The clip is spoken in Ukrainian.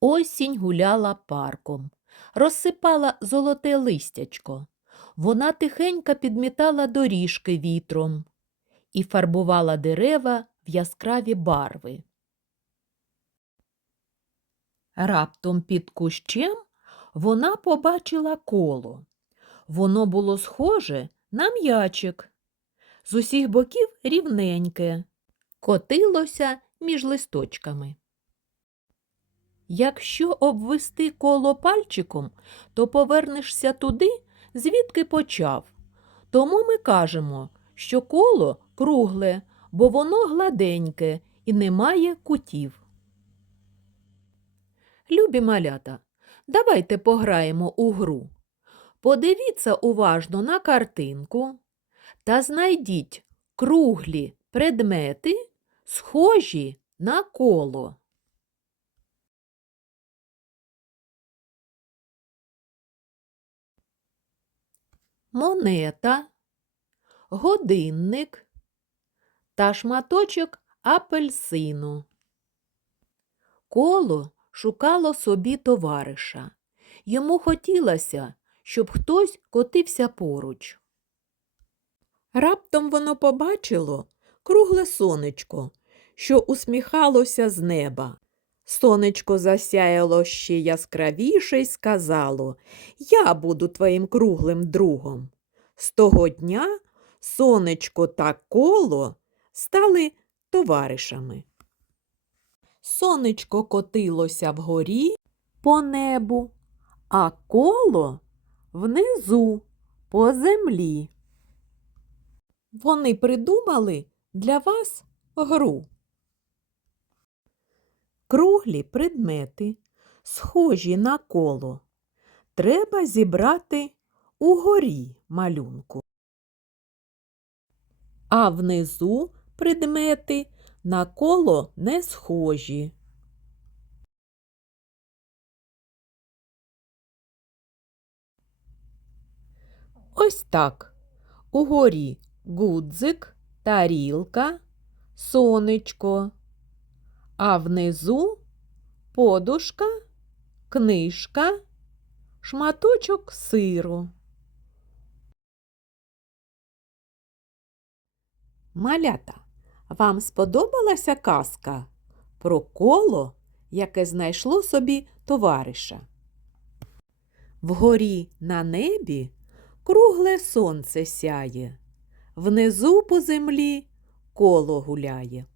Осінь гуляла парком, розсипала золоте листячко. Вона тихенько підмітала доріжки вітром і фарбувала дерева в яскраві барви. Раптом під кущем вона побачила коло. Воно було схоже на м'ячик. З усіх боків рівненьке, котилося між листочками. Якщо обвести коло пальчиком, то повернешся туди, звідки почав. Тому ми кажемо, що коло кругле, бо воно гладеньке і не має кутів. Любі малята, давайте пограємо у гру. Подивіться уважно на картинку та знайдіть круглі предмети, схожі на коло. Монета, годинник та шматочок апельсину. Коло шукало собі товариша. Йому хотілося, щоб хтось котився поруч. Раптом воно побачило кругле сонечко, що усміхалося з неба. Сонечко засяяло ще яскравіше й сказало Я буду твоїм круглим другом. З того дня сонечко та коло стали товаришами. Сонечко котилося вгорі по небу, а коло внизу по землі. Вони придумали для вас гру. Круглі предмети, схожі на коло, треба зібрати угорі малюнку. А внизу предмети на коло не схожі. Ось так. Угорі гудзик, тарілка, сонечко, а внизу подушка, книжка, шматочок сиру. Малята, вам сподобалася казка про коло, яке знайшло собі товариша? Вгорі на небі кругле сонце сяє, внизу по землі коло гуляє.